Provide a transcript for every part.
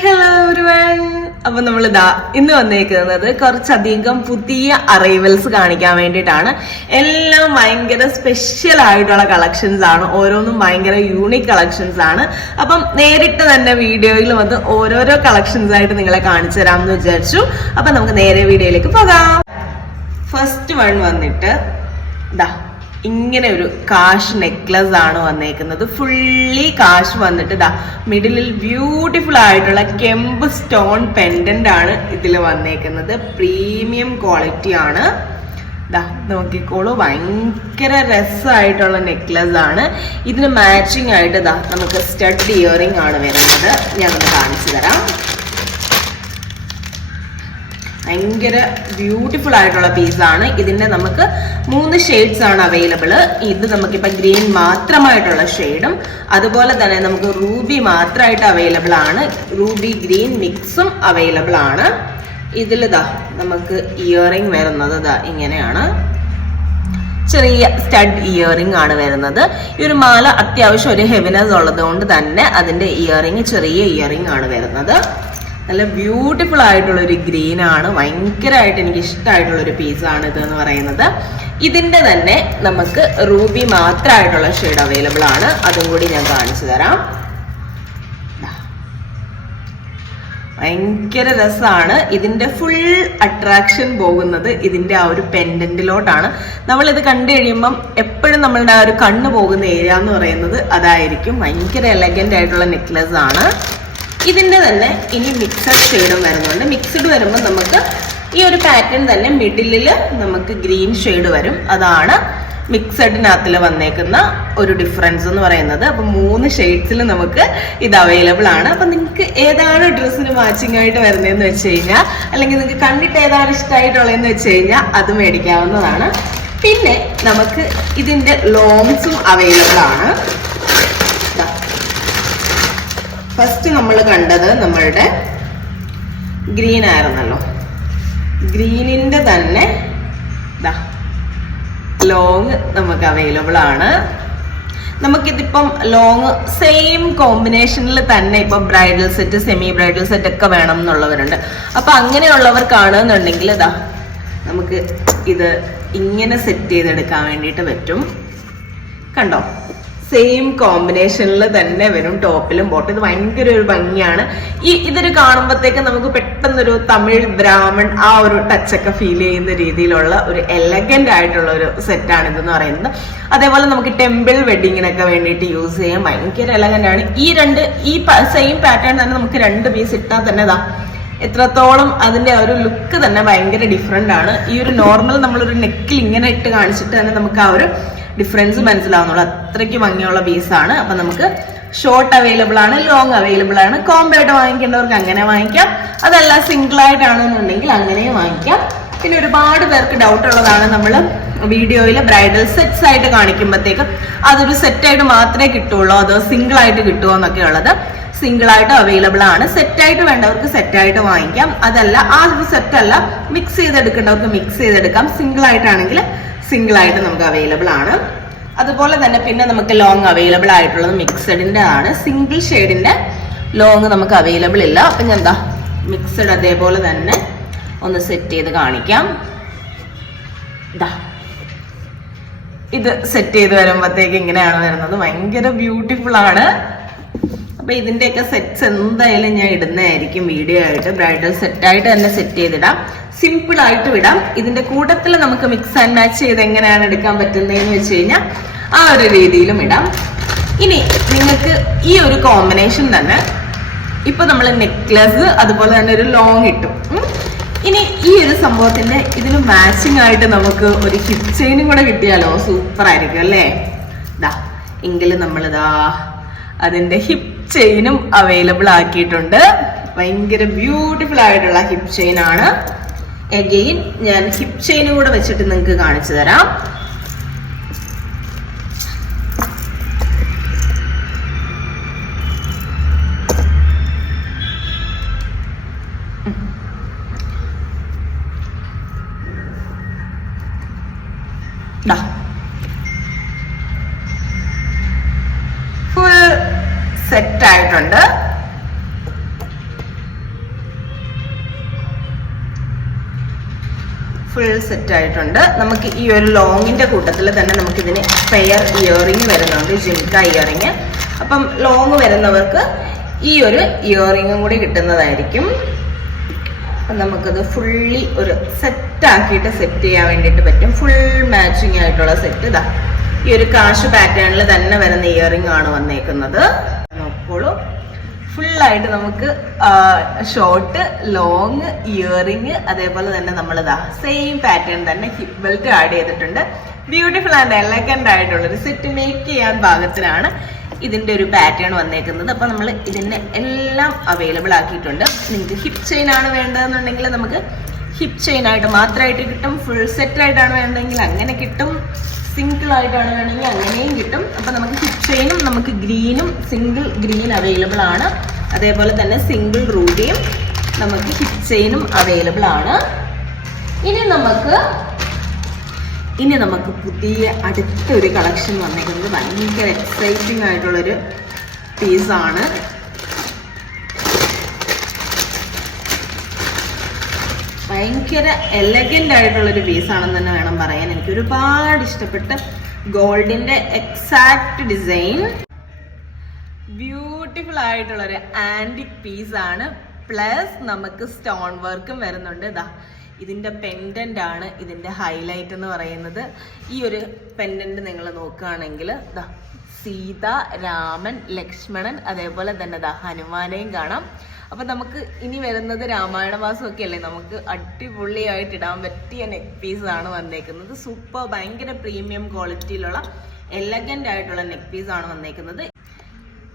Hello everyone. അപ്പൊ നമ്മൾ ഇന്ന് വന്നേക്കുന്നത് കുറച്ചധികം പുതിയ അറൈവൽസ് കാണിക്കാൻ വേണ്ടിയിട്ടാണ്. എല്ലാം ഭയങ്കര സ്പെഷ്യൽ ആയിട്ടുള്ള കളക്ഷൻസ് ആണ്, ഓരോന്നും ഭയങ്കര യൂണിക് കളക്ഷൻസ് ആണ്. അപ്പം നേരിട്ട് തന്നെ വീഡിയോയിൽ വന്ന് ഓരോരോ കളക്ഷൻസ് ആയിട്ട് നിങ്ങളെ കാണിച്ചു തരാമെന്ന് വിചാരിച്ചു. അപ്പൊ നമുക്ക് നേരെ വീഡിയോയിലേക്ക് പോകാം. ഫസ്റ്റ് വൺ വന്നിട്ട് ഇങ്ങനെ ഒരു കാഷ് നെക്ലസ് ആണ് വന്നേക്കുന്നത്. ഫുള്ളി കാഷ് വന്നിട്ട് മിഡിലിൽ ബ്യൂട്ടിഫുൾ ആയിട്ടുള്ള കെമ്പ് സ്റ്റോൺ പെൻഡന്റ് ആണ് ഇതിൽ വന്നേക്കുന്നത്. പ്രീമിയം ക്വാളിറ്റി ആണ്. നോക്കിക്കോളൂ, ഭയങ്കര രസമായിട്ടുള്ള നെക്ലസ് ആണ്. ഇതിന് മാച്ചിങ് ആയിട്ട് നമുക്ക് സ്റ്റഡ് ഇയറിംഗ് ആണ് വരുന്നത്. ഞാനൊന്ന് കാണിച്ചു തരാം. ഭയങ്കര ബ്യൂട്ടിഫുൾ ആയിട്ടുള്ള പീസാണ്. ഇതിന്റെ നമുക്ക് 3 ഷെയ്ഡ്സ് ആണ് അവൈലബിൾ. ഇത് നമുക്കിപ്പോ ഗ്രീൻ മാത്രമായിട്ടുള്ള ഷെയ്ഡും അതുപോലെ തന്നെ നമുക്ക് റൂബി മാത്രമായിട്ട് അവൈലബിൾ ആണ്. റൂബി ഗ്രീൻ മിക്സും അവൈലബിൾ ആണ്. ഇതിൽ നമുക്ക് ഇയറിംഗ് വരുന്നത് ഇങ്ങനെയാണ്. ചെറിയ സ്റ്റഡ് ഇയറിംഗ് ആണ് വരുന്നത്. ഈ ഒരു മാല അത്യാവശ്യം ഒരു ഹെവിനെസ് ഉള്ളത് കൊണ്ട് തന്നെ അതിന്റെ ഇയറിംഗ് ചെറിയ ഇയറിംഗ് ആണ് വരുന്നത്. നല്ല ബ്യൂട്ടിഫുൾ ആയിട്ടുള്ള ഒരു ഗ്രീൻ ആണ്. ഭയങ്കരമായിട്ട് എനിക്ക് ഇഷ്ടമായിട്ടുള്ള ഒരു പീസാണ് ഇത് എന്ന് പറയുന്നത്. ഇതിന്റെ തന്നെ നമുക്ക് റൂബി മാത്രമായിട്ടുള്ള ഷെയ്ഡ് അവൈലബിൾ ആണ്. അതും കൂടി ഞാൻ കാണിച്ചു തരാം. ഭയങ്കര രസമാണ്. ഇതിന്റെ ഫുൾ അട്രാക്ഷൻ പോകുന്നത് ഇതിന്റെ ആ ഒരു പെൻഡന്റിലോട്ടാണ്. നമ്മളിത് കണ്ടു കഴിയുമ്പം എപ്പോഴും നമ്മളുടെ ആ ഒരു കണ്ണ് പോകുന്ന ഏരിയ എന്ന് പറയുന്നത് അതായിരിക്കും. ഭയങ്കര എലഗന്റ് ആയിട്ടുള്ള നെക്ലസ് ആണ്. ഇതിന്റെ തന്നെ ഇനി മിക്സഡ് ഷെയ്ഡും വരുന്നുണ്ട്. മിക്സഡ് വരുമ്പോൾ നമുക്ക് ഈ ഒരു പാറ്റേൺ തന്നെ മിഡിലില് നമുക്ക് ഗ്രീൻ ഷെയ്ഡ് വരും. അതാണ് മിക്സഡിനകത്തിൽ വന്നേക്കുന്ന ഒരു ഡിഫറൻസ് എന്ന് പറയുന്നത്. അപ്പൊ 3 ഷെയ്ഡ്സിൽ നമുക്ക് ഇത് അവൈലബിൾ ആണ്. അപ്പൊ നിങ്ങൾക്ക് ഏതാണ് ഡ്രസ്സിന് മാച്ചിങ് ആയിട്ട് വരുന്നതെന്ന് വെച്ച് കഴിഞ്ഞാൽ, അല്ലെങ്കിൽ നിങ്ങൾക്ക് കണ്ടിട്ട് ഏതാണ് ഇഷ്ടമായിട്ടുള്ളതെന്ന് വെച്ച് കഴിഞ്ഞാൽ അത് മേടിക്കാവുന്നതാണ്. പിന്നെ നമുക്ക് ഇതിന്റെ ലോങ്സും അവൈലബിൾ ആണ്. ഫസ്റ്റ് നമ്മൾ കണ്ടത് നമ്മളുടെ ഗ്രീൻ ആയിരുന്നല്ലോ. ഗ്രീനിന്റെ തന്നെ ലോങ് നമുക്ക് അവൈലബിൾ ആണ്. നമുക്കിതിപ്പം ലോങ് സെയിം കോമ്പിനേഷനിൽ തന്നെ ഇപ്പൊ bridal set, semi bridal set ഒക്കെ വേണം എന്നുള്ളവരുണ്ട്. അപ്പൊ അങ്ങനെയുള്ളവർക്കാണെന്നുണ്ടെങ്കിൽ നമുക്ക് ഇത് ഇങ്ങനെ സെറ്റ് ചെയ്തെടുക്കാൻ വേണ്ടിയിട്ട് പറ്റും. കണ്ടോ, സെയിം കോമ്പിനേഷനിൽ തന്നെ വരും ടോപ്പിലും ബോട്ടും. ഇത് ഭയങ്കര ഒരു ഭംഗിയാണ്. ഇതൊരു കാണുമ്പോഴത്തേക്ക് നമുക്ക് പെട്ടെന്നൊരു തമിഴ് ബ്രാഹ്മൺ ആ ഒരു ടച്ചൊക്കെ ഫീൽ ചെയ്യുന്ന രീതിയിലുള്ള ഒരു എലഗന്റ് ആയിട്ടുള്ള ഒരു സെറ്റാണ് ഇതെന്ന് പറയുന്നത്. അതേപോലെ നമുക്ക് ടെമ്പിൾ വെഡിങ്ങിനൊക്കെ വേണ്ടിയിട്ട് യൂസ് ചെയ്യാൻ ഭയങ്കര എലഗന്റ് ആണ്. ഈ സെയിം പാറ്റേൺ തന്നെ നമുക്ക് 2 പീസ് ഇട്ടാൽ തന്നെ എത്രത്തോളം അതിന്റെ ഒരു ലുക്ക് തന്നെ ഭയങ്കര ഡിഫറെന്റ് ആണ്. ഈ ഒരു നോർമൽ നമ്മളൊരു നെക്കിൽ ഇങ്ങനെ ഇട്ട് കാണിച്ചിട്ട് തന്നെ നമുക്ക് ആ ഒരു ഡിഫറൻസ് മനസ്സിലാവുന്നുള്ളൂ. അത്രയ്ക്ക് ഭംഗിയുള്ള പീസാണ്. അപ്പൊ നമുക്ക് ഷോർട്ട് അവൈലബിൾ ആണ്, ലോങ് അവൈലബിൾ ആണ്. കോംബോ ആയിട്ട് വാങ്ങിക്കേണ്ടവർക്ക് അങ്ങനെ വാങ്ങിക്കാം. അതല്ല സിംഗിൾ ആയിട്ടാണെന്നുണ്ടെങ്കിൽ അങ്ങനെയും വാങ്ങിക്കാം. പിന്നെ ഒരുപാട് പേർക്ക് ഡൗട്ട് ഉള്ളതാണ്, നമ്മൾ വീഡിയോയിൽ ബ്രൈഡൽ സെറ്റ്സ് ആയിട്ട് കാണിക്കുമ്പോഴത്തേക്ക് അതൊരു സെറ്റായിട്ട് മാത്രമേ കിട്ടുള്ളൂ, അതോ സിംഗിൾ ആയിട്ട് കിട്ടുമോ എന്നൊക്കെ ഉള്ളത്. സിംഗിൾ ആയിട്ട് അവൈലബിൾ ആണ്. സെറ്റായിട്ട് വേണ്ടവർക്ക് സെറ്റായിട്ട് വാങ്ങിക്കാം. അതല്ല ആ ഒരു സെറ്റ് അല്ല മിക്സ് ചെയ്തെടുക്കേണ്ടവർക്ക് മിക്സ് ചെയ്തെടുക്കാം. സിംഗിൾ ആയിട്ടാണെങ്കിൽ സിംഗിൾ ആയിട്ട് നമുക്ക് അവൈലബിൾ ആണ്. അതുപോലെ തന്നെ പിന്നെ നമുക്ക് ലോങ് അവൈലബിൾ ആയിട്ടുള്ളത് മിക്സഡിന്റെ ആണ്. സിംഗിൾ ഷെയ്ഡിന്റെ ലോങ് നമുക്ക് അവൈലബിൾ ഇല്ല. അപ്പൊ ഞാൻ മിക്സഡ് അതേപോലെ തന്നെ ഒന്ന് സെറ്റ് ചെയ്ത് കാണിക്കാം. ഇത് സെറ്റ് ചെയ്ത് വരുമ്പോഴത്തേക്ക് ഇങ്ങനെയാണ് വരുന്നത്. ഭയങ്കര ബ്യൂട്ടിഫുൾ ആണ്. അപ്പൊ ഇതിന്റെയൊക്കെ സെറ്റ്സ് എന്തായാലും ഞാൻ ഇടുന്നതായിരിക്കും വീഡിയോ ആയിട്ട്. ബ്രൈഡൽ സെറ്റായിട്ട് തന്നെ സെറ്റ് ചെയ്തിടാം, സിമ്പിൾ ആയിട്ട് വിടാം. ഇതിന്റെ കൂട്ടത്തിൽ നമുക്ക് മിക്സ് ആൻഡ് മാച്ച് ചെയ്ത് എങ്ങനെയാണ് എടുക്കാൻ പറ്റുന്നതെന്ന് വെച്ച് കഴിഞ്ഞാൽ ആ ഒരു രീതിയിലും ഇടാം. ഇനി നിങ്ങൾക്ക് ഈ ഒരു കോമ്പിനേഷൻ തന്നെ ഇപ്പൊ നമ്മൾ നെക്ലസ് അതുപോലെ തന്നെ ഒരു ലോങ് ഇട്ടും. ഇനി ഈ ഒരു സംഭവത്തിന്റെ ഇതിന് മാച്ചിങ് ആയിട്ട് നമുക്ക് ഒരു ഹിപ്പ് ചെയിനും കൂടെ കിട്ടിയാലോ സൂപ്പർ ആയിരിക്കും അല്ലേ. എങ്കിലും നമ്മളിതാ അതിന്റെ ഹിപ്പ് ചെയിനും അവൈലബിൾ ആക്കിയിട്ടുണ്ട്. ഭയങ്കര ബ്യൂട്ടിഫുൾ ആയിട്ടുള്ള ഹിപ്പ് ചെയിൻ ആണ്. അഗെയിൻ ഞാൻ ഹിപ്പ് ചെയിനും കൂടെ വെച്ചിട്ട് നിങ്ങൾക്ക് കാണിച്ചു തരാം. ഫുൾ സെറ്റ് ആയിട്ടുണ്ട്. ഫുൾ സെറ്റ് ആയിട്ടുണ്ട്. നമുക്ക് ഈ ഒരു ലോങ്ങിന്റെ കൂട്ടത്തിൽ തന്നെ നമുക്ക് ഇതിന് പെയർ ഇയറിംഗ് വരുന്നുണ്ട്, ജിംക ഇയറിംഗ്. അപ്പം ലോങ് വരുന്നവർക്ക് ഈ ഒരു ഇയറിംഗും കൂടി കിട്ടുന്നതായിരിക്കും. അപ്പം നമുക്കത് ഫുള്ളി ഒരു സെറ്റ് ആക്കിയിട്ട് സെറ്റ് ചെയ്യാൻ വേണ്ടിയിട്ട് പറ്റും. ഫുൾ മാച്ചിങ് ആയിട്ടുള്ള സെറ്റ്. ഇതാ ഈ ഒരു കാശ് പാറ്റേണിൽ തന്നെ വരുന്ന ഇയറിംഗ് ആണ് വന്നേക്കുന്നത്. നോക്കോളൂ, ഫുള്ളായിട്ട് നമുക്ക് ഷോർട്ട്, ലോങ്, ഇയറിംഗ്, അതേപോലെ തന്നെ നമ്മളിതാ സെയിം പാറ്റേൺ തന്നെ ഹിപ്പ് ബെൽറ്റ് ആഡ് ചെയ്തിട്ടുണ്ട്. ബ്യൂട്ടിഫുൾ ആൻഡ് എലഗന്റ് ആയിട്ടുള്ളൊരു സെറ്റ് മേക്ക് ചെയ്യാൻ പാകത്തിനാണ് ഇതിന്റെ ഒരു പാറ്റേൺ വന്നേക്കുന്നത്. അപ്പൊ നമ്മൾ ഇതിന്റെ എല്ലാം അവൈലബിൾ ആക്കിയിട്ടുണ്ട്. നിങ്ങൾക്ക് ഹിപ്പ് ചെയിൻ ആണ് വേണ്ടതെന്നുണ്ടെങ്കിൽ നമുക്ക് ഹിപ്പ് ചെയിൻ ആയിട്ട് മാത്രമായിട്ട് കിട്ടും. ഫുൾ സെറ്റ് ആയിട്ടാണ് വേണ്ടതെങ്കിൽ അങ്ങനെ കിട്ടും. സിംഗിൾ ആയിട്ടാണ് വേണമെങ്കിൽ അങ്ങനെയും കിട്ടും. അപ്പൊ നമുക്ക് ഹിപ്പ് ചെയിനും നമുക്ക് ഗ്രീനും സിംഗിൾ ഗ്രീൻ അവൈലബിൾ ആണ്. അതേപോലെ തന്നെ സിംഗിൾ റൂബിയും നമുക്ക് ഹിപ്പ് ചെയിനും അവൈലബിൾ ആണ്. ഇനി നമുക്ക് പുതിയ അടുത്തൊരു കളക്ഷൻ വന്നേക്കുന്നത് ഭയങ്കര എക്സൈറ്റിംഗ് ആയിട്ടുള്ളൊരു പീസാണ്. ഭയങ്കര എലഗന്റ് ആയിട്ടുള്ളൊരു പീസാണെന്ന് തന്നെ വേണം പറയാൻ. എനിക്ക് ഒരുപാട് ഇഷ്ടപ്പെട്ട ഗോൾഡിന്റെ എക്സാക്ട് ഡിസൈൻ, ബ്യൂട്ടിഫുൾ ആയിട്ടുള്ളൊരു ആന്റിക് പീസാണ്. പ്ലസ് നമുക്ക് സ്റ്റോൺ വർക്കും വരുന്നുണ്ട്. ഇതാ ഇതിന്റെ പെൻഡന്റ് ആണ് ഇതിന്റെ ഹൈലൈറ്റ് എന്ന് പറയുന്നത്. ഈ ഒരു പെൻഡന്റ് നിങ്ങൾ നോക്കുകയാണെങ്കിൽ ദാ സീത, രാമൻ, ലക്ഷ്മണൻ, അതേപോലെ തന്നെ ദാ ഹനുമാനെയും കാണാം. അപ്പൊ നമുക്ക് ഇനി വരുന്നത് രാമായണ മാസമൊക്കെ അല്ലേ, നമുക്ക് അടിപൊളിയായിട്ട് ഇടാൻ പറ്റിയ നെക്ക് പീസ് ആണ് വന്നേക്കുന്നത്. സൂപ്പർ, ഭയങ്കര പ്രീമിയം ക്വാളിറ്റിയിലുള്ള എലഗന്റ് ആയിട്ടുള്ള നെക്ക് പീസ് ആണ് വന്നേക്കുന്നത്.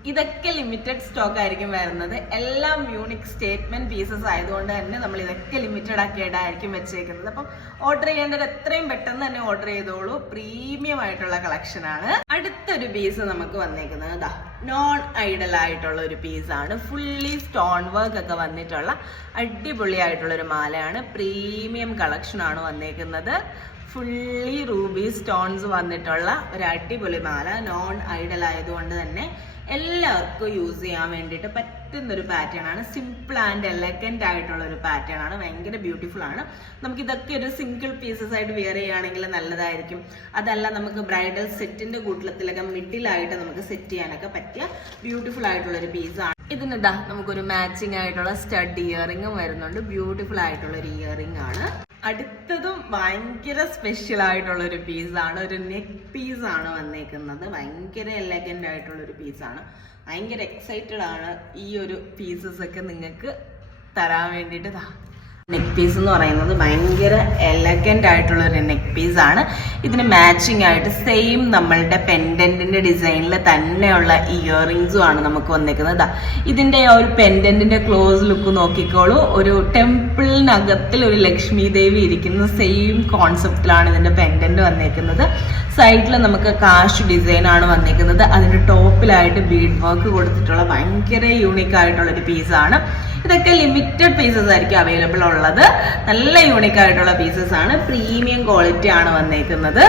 ഇതൊക്കെ ലിമിറ്റഡ് സ്റ്റോക്ക് ആയിരിക്കും വരുന്നത്. എല്ലാം യൂണിക് സ്റ്റേറ്റ്മെന്റ് പീസസ് ആയതുകൊണ്ട് തന്നെ നമ്മൾ ഇതൊക്കെ ലിമിറ്റഡ് ആക്കിയിട്ടായിരിക്കും വെച്ചേക്കുന്നത്. അപ്പം ഓർഡർ ചെയ്യേണ്ടത് എത്രയും പെട്ടെന്ന് തന്നെ ഓർഡർ ചെയ്തോളൂ. പ്രീമിയം ആയിട്ടുള്ള കളക്ഷൻ ആണ്. അടുത്തൊരു പീസ് നമുക്ക് വന്നേക്കുന്നത് നോൺ ഐഡൽ ആയിട്ടുള്ള ഒരു പീസാണ്. ഫുള്ളി സ്റ്റോൺ വർക്ക് ഒക്കെ വന്നിട്ടുള്ള അടിപൊളിയായിട്ടുള്ള ഒരു മാലയാണ്. പ്രീമിയം കളക്ഷൻ ആണ് വന്നേക്കുന്നത്. ഫുള്ളി റൂബി സ്റ്റോൺസ് വന്നിട്ടുള്ള ഒരു അടിപൊളി മാല. നോൺ ഐഡൽ ആയതുകൊണ്ട് തന്നെ എല്ലാവർക്കും യൂസ് ചെയ്യാൻ വേണ്ടിയിട്ട് പറ്റുന്ന ഒരു പാറ്റേൺ ആണ്. സിമ്പിൾ ആൻഡ് എലഗന്റ് ആയിട്ടുള്ള ഒരു പാറ്റേൺ ആണ്. ഭയങ്കര ബ്യൂട്ടിഫുൾ ആണ്. നമുക്ക് ഇതൊക്കെ ഒരു സിംഗിൾ പീസസ് ആയിട്ട് വെയർ ചെയ്യുകയാണെങ്കിൽ നല്ലതായിരിക്കും. അതല്ല നമുക്ക് ബ്രൈഡൽ സെറ്റിന്റെ കൂട്ടത്തിലൊക്കെ മിഡിലായിട്ട് നമുക്ക് സെറ്റ് ചെയ്യാനൊക്കെ പറ്റിയ ബ്യൂട്ടിഫുൾ ആയിട്ടുള്ള ഒരു പീസാണ്. ഇതിനിതാ നമുക്കൊരു മാച്ചിങ് ആയിട്ടുള്ള സ്റ്റഡ് ഇയറിംഗും വരുന്നുണ്ട്. ബ്യൂട്ടിഫുൾ ആയിട്ടുള്ള ഒരു ഇയറിംഗ് ആണ്. അടുത്തതും ഭയങ്കര സ്പെഷ്യൽ ആയിട്ടുള്ള ഒരു പീസാണ്. ഒരു നെക്ക് പീസാണ് വന്നേക്കുന്നത്. ഭയങ്കര എലഗന്റ് ആയിട്ടുള്ള ഒരു പീസാണ്. ഭയങ്കര എക്സൈറ്റഡ് ആണ് ഈ ഒരു പീസസ് ഒക്കെ നിങ്ങൾക്ക് തരാൻ വേണ്ടിയിട്ട്. നെക്ക് പീസ് എന്ന് പറയുന്നത് ഭയങ്കര എലഗന്റ് ആയിട്ടുള്ള ഒരു നെക്ക് പീസ് ആണ്. ഇതിന് മാച്ചിങ് ആയിട്ട് സെയിം നമ്മളുടെ പെൻഡന്റിന്റെ ഡിസൈനിൽ തന്നെയുള്ള ഇയറിംഗ്സും ആണ് നമുക്ക് വന്നേക്കുന്നത്. ഇതിന്റെ ആ ഒരു പെൻഡന്റിന്റെ ക്ലോസ് ലുക്ക് നോക്കിക്കോളൂ. ഒരു ടെമ്പിളിനകത്തിൽ ഒരു ലക്ഷ്മി ദേവി ഇരിക്കുന്ന സെയിം കോൺസെപ്റ്റിലാണ് ഇതിന്റെ പെൻഡന്റ് വന്നേക്കുന്നത്. സൈഡിൽ നമുക്ക് കാഷ് ഡിസൈൻ ആണ് വന്നേക്കുന്നത്. അതിന്റെ ടോപ്പിലായിട്ട് ബീഡ് വർക്ക് കൊടുത്തിട്ടുള്ള ഭയങ്കര യൂണിക് ആയിട്ടുള്ള ഒരു പീസാണ്. ഇതൊക്കെ ലിമിറ്റഡ് പീസസ് ആയിരിക്കും അവൈലബിൾ ഉള്ളത്. നല്ല യൂണിക് ആയിട്ടുള്ള പീസസ് ആണ്. പ്രീമിയം ക്വാളിറ്റി ആണ് വന്നേക്കുന്നത്.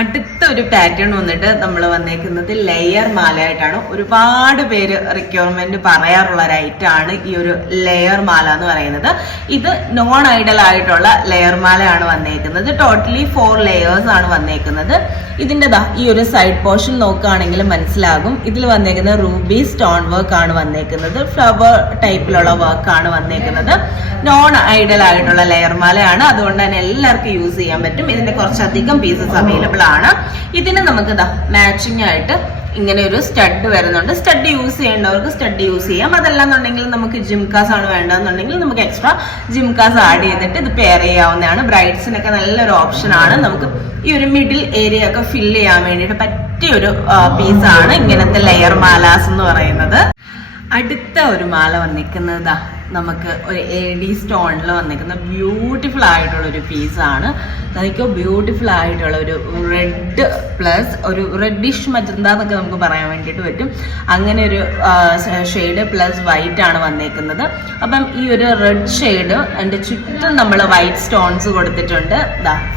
അടുത്ത ഒരു പാറ്റേൺ വന്നിട്ട് നമ്മൾ വന്നേക്കുന്നത് ലെയർ മാലയായിട്ടാണ്. ഒരുപാട് പേര് റിക്വയർമെന്റ് പറയാറുള്ള ഒരു ഐറ്റം ആണ് ഈ ഒരു ലെയർ മാല എന്ന് പറയുന്നത്. ഇത് നോൺ ഐഡൽ ആയിട്ടുള്ള ലെയർ മാലയാണ് വന്നേക്കുന്നത്. ടോട്ടലി 4 ലെയേഴ്സ് ആണ് വന്നേക്കുന്നത്. ഇതിന്റെ ഈ ഒരു സൈഡ് പോർഷൻ നോക്കുകയാണെങ്കിൽ മനസ്സിലാകും. ഇതിൽ വന്നേക്കുന്നത് റൂബി സ്റ്റോൺ വർക്ക് ആണ് വന്നേക്കുന്നത്. ഫ്ലവർ ടൈപ്പിലുള്ള വർക്ക് ആണ് വന്നേക്കുന്നത്. നോൺ ഐഡൽ ആയിട്ടുള്ള ലെയർ മാലയാണ്. അതുകൊണ്ട് തന്നെ എല്ലാവർക്കും യൂസ് ചെയ്യാൻ പറ്റും. ഇതിന്റെ കുറച്ചധികം പീസസ് അവൈലബിൾ ആണ്. ഇതിന് നമുക്ക് മാച്ചിങ് ആയിട്ട് ഇങ്ങനെ ഒരു സ്റ്റഡ് വരുന്നുണ്ട്. സ്റ്റഡ് യൂസ് ചെയ്യേണ്ടവർക്ക് സ്റ്റഡ് യൂസ് ചെയ്യാം. അതല്ലാന്നുണ്ടെങ്കിൽ നമുക്ക് ജിംകാസ് ആണ് വേണ്ടതെന്നുണ്ടെങ്കിൽ നമുക്ക് എക്സ്ട്രാ ജിംകാസ് ആഡ് ചെയ്തിട്ട് ഇത് പെയർ ചെയ്യാവുന്നതാണ്. ബ്രൈഡ്സിനൊക്കെ നല്ലൊരു ഓപ്ഷൻ ആണ്. നമുക്ക് ഈ ഒരു മിഡിൽ ഏരിയ ഒക്കെ ഫില്ല് ചെയ്യാൻ വേണ്ടിയിട്ട് പറ്റിയൊരു പീസാണ് ഇങ്ങനത്തെ ലെയർ മാലാസ് എന്ന് പറയുന്നത്. അടുത്ത ഒരു മാല വന്നിരിക്കുന്നത് നമുക്ക് ഒരു AD സ്റ്റോണിൽ വന്നിരിക്കുന്ന ബ്യൂട്ടിഫുൾ ആയിട്ടുള്ള ഒരു പീസാണ്. നമുക്ക് ബ്യൂട്ടിഫുൾ ആയിട്ടുള്ള ഒരു റെഡ് പ്ലസ് ഒരു റെഡിഷ് മജന്ത എന്നൊക്കെ നമുക്ക് പറയാൻ വേണ്ടിയിട്ട് പറ്റും. അങ്ങനെ ഒരു ഷെയ്ഡ് പ്ലസ് വൈറ്റ് ആണ് വന്നേക്കുന്നത്. അപ്പം ഈ ഒരു റെഡ് ഷെയ്ഡ് അതിൻ്റെ ചുറ്റും നമ്മൾ വൈറ്റ് സ്റ്റോൺസ് കൊടുത്തിട്ടുണ്ട്.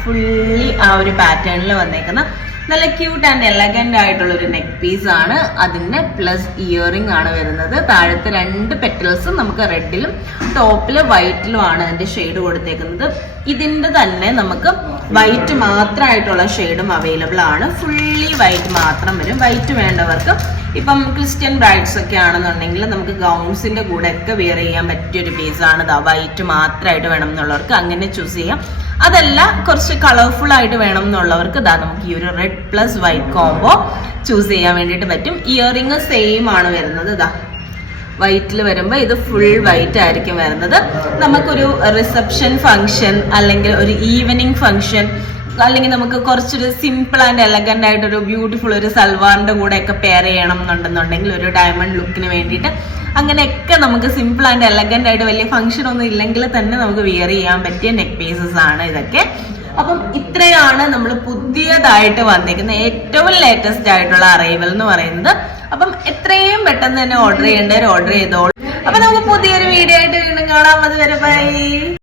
ഫുള്ളി ആ ഒരു പാറ്റേണിൽ വന്നേക്കുന്ന നല്ല ക്യൂട്ട് ആൻഡ് എലഗന്റ് ആയിട്ടുള്ള ഒരു നെക്ക് പീസ് ആണ്. അതിന്റെ പ്ലസ് ഇയറിംഗ് ആണ് വരുന്നത്. താഴത്തെ 2 പെറ്റൽസും നമുക്ക് റെഡിലും ടോപ്പില് വൈറ്റിലും ആണ് അതിന്റെ ഷെയ്ഡ് കൊടുത്തേക്കുന്നത്. ഇതിന്റെ തന്നെ നമുക്ക് വൈറ്റ് മാത്രമായിട്ടുള്ള ഷെയ്ഡും അവൈലബിൾ ആണ്. ഫുള്ളി വൈറ്റ് മാത്രം വരും. വൈറ്റ് വേണ്ടവർക്ക് ഇപ്പം ക്രിസ്ത്യൻ ബ്രൈഡ്സ് ഒക്കെ ആണെന്നുണ്ടെങ്കിൽ നമുക്ക് ഗൗൺസിന്റെ കൂടെ ഒക്കെ വെയർ ചെയ്യാൻ പറ്റിയൊരു പീസാണ്. വൈറ്റ് മാത്രമായിട്ട് വേണം എന്നുള്ളവർക്ക് അങ്ങനെ ചൂസ് ചെയ്യാം. അതല്ല കുറച്ച് കളർഫുൾ ആയിട്ട് വേണം എന്നുള്ളവർക്ക് നമുക്ക് ഈ ഒരു red plus white combo choose ചെയ്യാൻ വേണ്ടിയിട്ട് പറ്റും. ഇയറിംഗ് സെയിം ആണ് വരുന്നത്. വൈറ്റിൽ വരുമ്പോൾ ഇത് ഫുൾ വൈറ്റ് ആയിരിക്കും വരുന്നത്. നമുക്കൊരു റിസപ്ഷൻ ഫംഗ്ഷൻ അല്ലെങ്കിൽ ഒരു ഈവനിങ് ഫംഗ്ഷൻ അല്ലെങ്കിൽ നമുക്ക് കുറച്ചൊരു സിമ്പിൾ ആൻഡ് എലഗന്റ് ആയിട്ടൊരു ബ്യൂട്ടിഫുൾ ഒരു സൽവാറിന്റെ കൂടെ ഒക്കെ പെയർ ചെയ്യണം എന്നുണ്ടെന്നുണ്ടെങ്കിൽ ഒരു ഡയമണ്ട് ലുക്കിന് വേണ്ടിയിട്ട് അങ്ങനെയൊക്കെ നമുക്ക് സിമ്പിൾ ആൻഡ് എലഗന്റ് ആയിട്ട് വലിയ ഫംഗ്ഷൻ ഒന്നും ഇല്ലെങ്കിൽ തന്നെ നമുക്ക് വിയർ ചെയ്യാൻ പറ്റിയ നെക്ക് പീസസ് ആണ് ഇതൊക്കെ. അപ്പം ഇത്രയാണ് നമ്മൾ പുതിയതായിട്ട് വന്നിരിക്കുന്ന ഏറ്റവും ലേറ്റസ്റ്റ് ആയിട്ടുള്ള അറൈവൽ എന്ന് പറയുന്നത്. അപ്പം എത്രയും പെട്ടെന്ന് തന്നെ ഓർഡർ ചെയ്യേണ്ടവർ ഓർഡർ ചെയ്തോളൂ. അപ്പൊ നമുക്ക് പുതിയൊരു വീഡിയോ ആയിട്ട് വീണ്ടും കാണാം. അതുവരെ ബൈ.